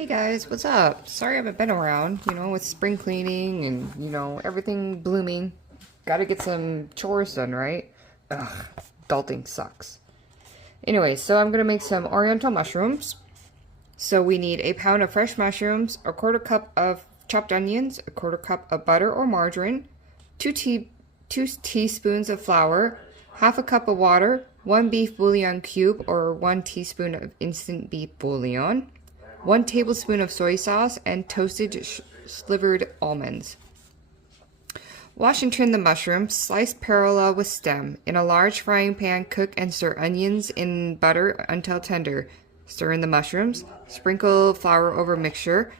Hey guys, what's up? Sorry I haven't been around, with spring cleaning and, everything blooming. Gotta get some chores done, right? Ugh, adulting sucks. Anyway, so I'm gonna make some Oriental mushrooms. So we need a pound of fresh mushrooms, a quarter cup of chopped onions, a quarter cup of butter or margarine, two teaspoons of flour, half a cup of water, one beef bouillon cube or 1 teaspoon of instant beef bouillon, 1 tablespoon of soy sauce, and toasted slivered almonds. Wash and trim the mushrooms, slice parallel with stem. In a large frying pan, cook and stir onions in butter until tender. Stir in the mushrooms, sprinkle flour over mixture,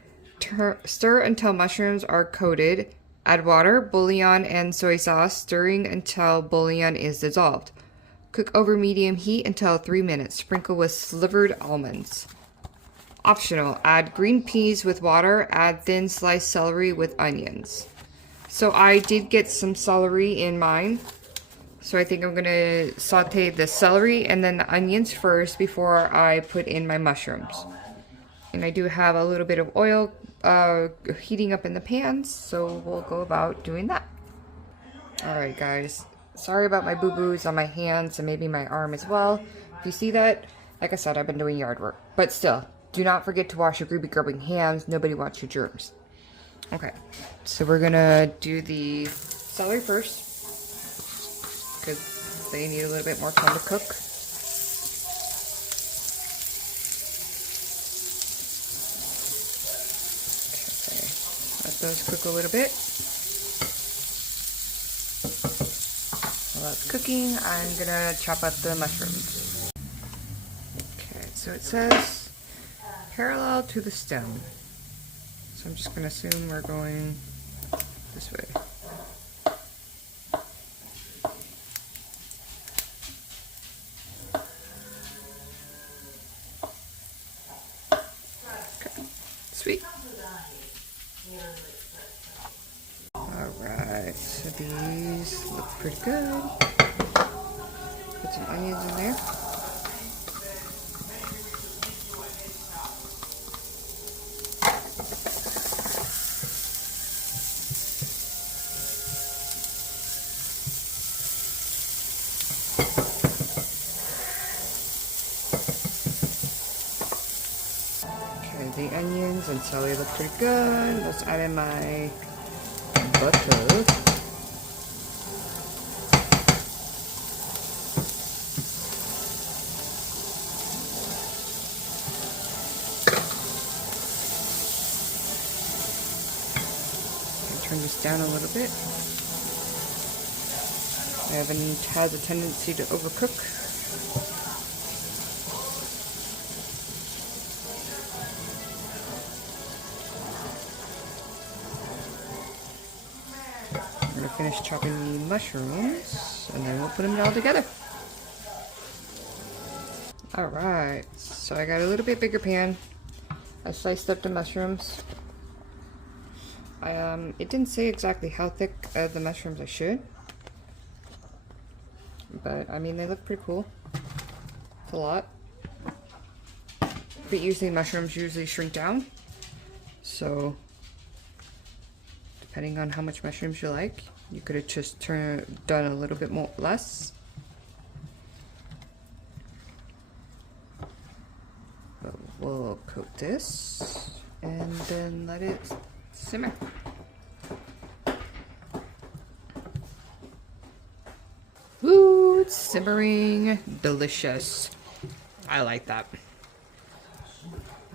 stir until mushrooms are coated. Add water, bouillon, and soy sauce, stirring until bouillon is dissolved. Cook over medium heat until 3 minutes. Sprinkle with slivered almonds. Optional, add green peas with water, add thin sliced celery with onions. So I did get some celery in mine. So I think I'm going to saute the celery and then the onions first before I put in my mushrooms. And I do have a little bit of oil heating up in the pans, so we'll go about doing that. Alright guys, sorry about my boo-boos on my hands and maybe my arm as well. If you see that, like I said, I've been doing yard work. But still, do not forget to wash your grubbing hands. Nobody wants your germs. Okay, so we're gonna do the celery first because they need a little bit more time to cook. Okay, let those cook a little bit. While that's cooking, I'm gonna chop up the mushrooms. Okay, so it says parallel to the stem. So I'm just going to assume we're going this way. Okay, sweet. Alright, so these look pretty good. Put some onions in there. The onions and celery look pretty good. Let's add in my butter. Turn this down a little bit. It has a tendency to overcook. Finish chopping the mushrooms and then we'll put them all together. Alright, so I got a little bit bigger pan. I sliced up the mushrooms. It didn't say exactly how thick the mushrooms I should, but I mean they look pretty cool. It's a lot, but usually mushrooms usually shrink down, so depending on how much mushrooms you like, you could have just done a little bit less. But we'll coat this and then let it simmer. Ooh, it's simmering. Delicious. I like that.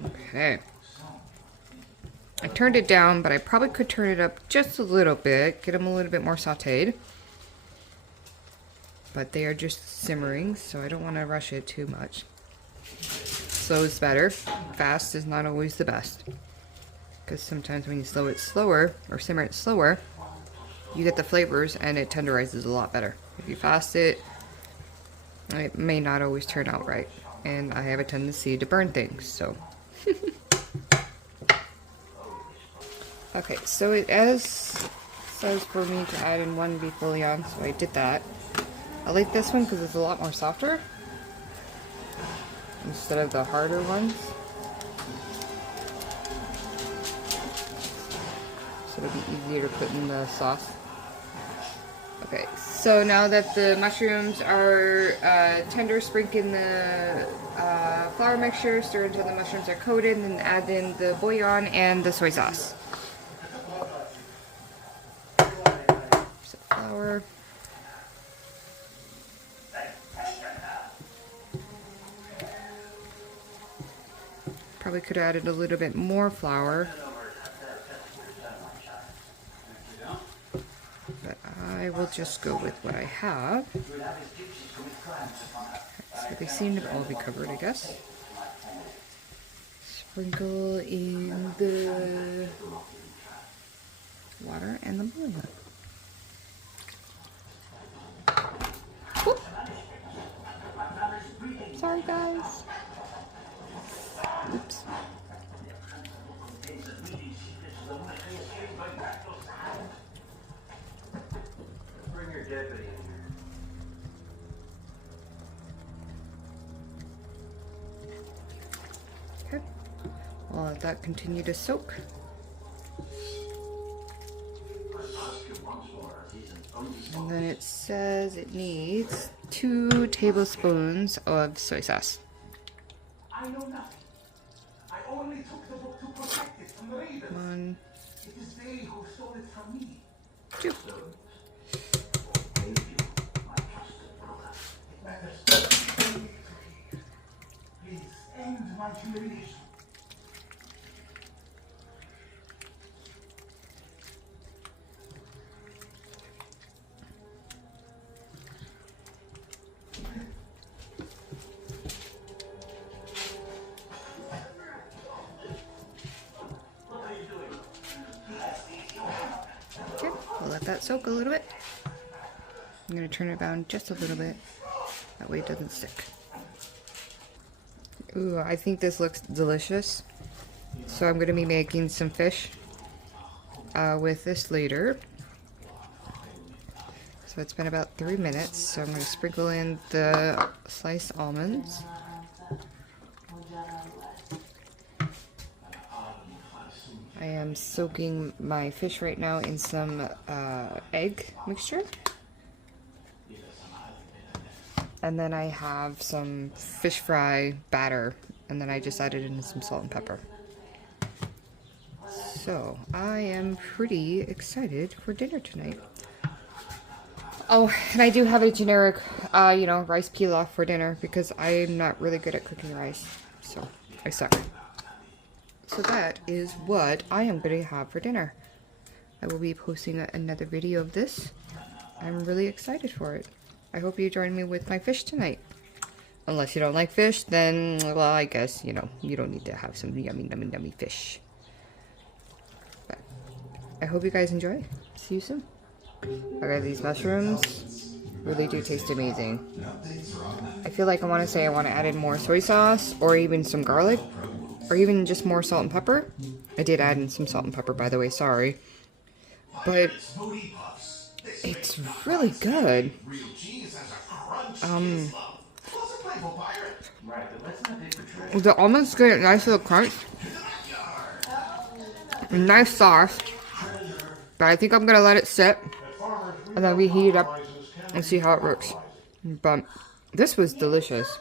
Okay. I turned it down, but I probably could turn it up just a little bit, get them a little bit more sauteed. But they are just simmering, so I don't want to rush it too much. Slow is better. Fast is not always the best. Because sometimes when you slow it slower, or simmer it slower, you get the flavors and it tenderizes a lot better. If you fast it, it may not always turn out right. And I have a tendency to burn things, so... Okay, so it says for me to add in 1 beef bouillon, so I did that. I like this one because it's a lot more softer instead of the harder ones. so it'll be easier to put in the sauce. Okay, so now that the mushrooms are tender, sprinkle in the flour mixture, stir until the mushrooms are coated, and then add in the bouillon and the soy sauce. So flour. Probably could have added a little bit more flour, but I will just go with what I have. So they seem to all be covered, I guess. Sprinkle in the water and the bouillon. Whoop. Sorry, guys. Oops. Bring your deputy in here. Okay. I'll let that continue to soak. And then it says it needs 2 tablespoons of soy sauce. I know nothing. I only took the book to protect it from the raiders. One, It is they who stole it from me. 2. It matters. Please end my humiliation. Okay, we'll let that soak a little bit. I'm going to turn it down just a little bit. That way it doesn't stick. Ooh, I think this looks delicious. So I'm going to be making some fish with this later. So it's been about 3 minutes. So I'm going to sprinkle in the sliced almonds. I am soaking my fish right now in some egg mixture. And then I have some fish fry batter, and then I just added in some salt and pepper. So I am pretty excited for dinner tonight. Oh, and I do have a generic, you know, rice pilaf for dinner because I'm not really good at cooking rice, so I suck. So that is what I am going to have for dinner. I will be posting another video of this. I'm really excited for it. I hope you join me with my fish tonight. Unless you don't like fish, then, well, I guess, you know, you don't need to have some yummy, yummy, yummy fish. But I hope you guys enjoy. See you soon. Okay, these mushrooms really do taste amazing. I feel like I want to add in more soy sauce or even some garlic. Or even just more salt and pepper. I did add in some salt and pepper, by the way, sorry. But it's really good. The almonds get a nice little crunch. A nice sauce. But I think I'm going to let it sit. And then reheat it up and see how it works. But this was delicious.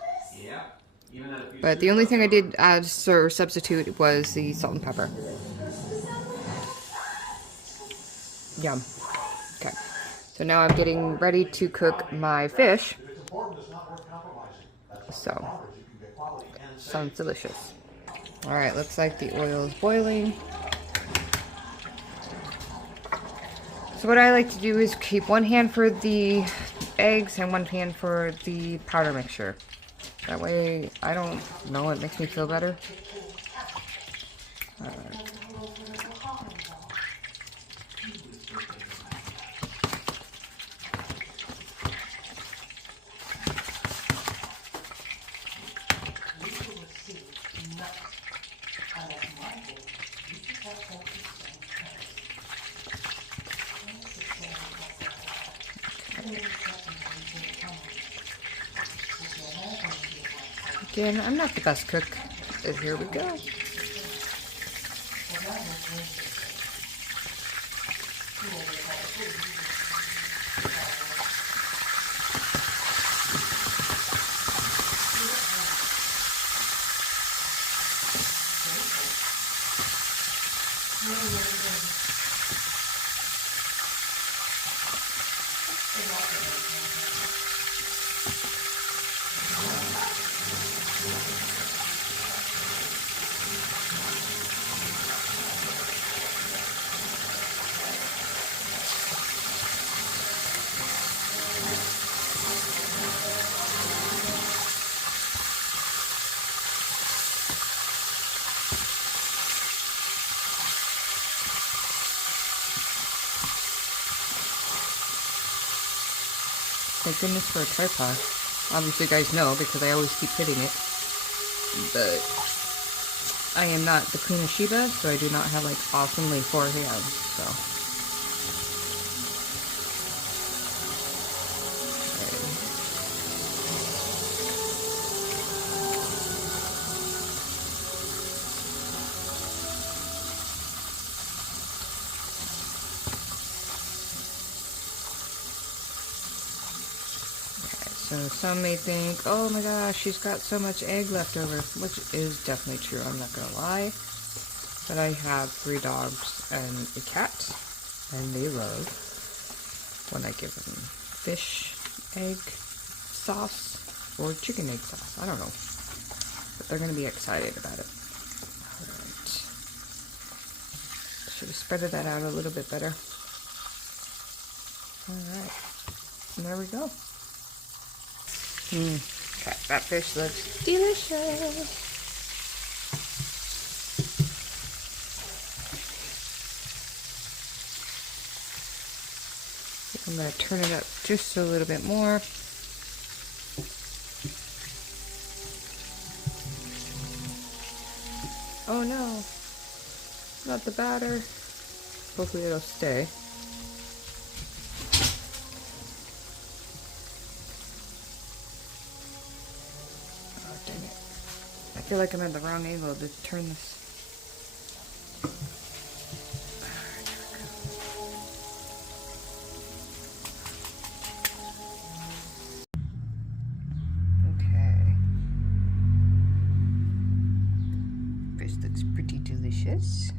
But the only thing I did add or substitute was the salt and pepper. Yum. Okay. So now I'm getting ready to cook my fish. So, sounds delicious. Alright, looks like the oil is boiling. So what I like to do is keep one hand for the eggs and one hand for the powder mixture. That way, I don't know, it makes me feel better. Again, I'm not the best cook, but here we go. Thank goodness for a tripod. Obviously you guys know because I always keep hitting it. But I am not the Queen of Sheba, so I do not have like awesomely 4 hands, so. So some may think, oh my gosh, she's got so much egg left over, which is definitely true, I'm not gonna lie. But I have 3 dogs and a cat, and they love when I give them fish egg sauce or chicken egg sauce, I don't know. But they're gonna be excited about it. Alright. Should have spreaded that out a little bit better. Alright. And there we go. Okay, that fish looks delicious. I'm going to turn it up just a little bit more. Oh no, not the batter. Hopefully it'll stay. I feel like I'm at the wrong angle to turn this. Okay. Fish looks pretty delicious.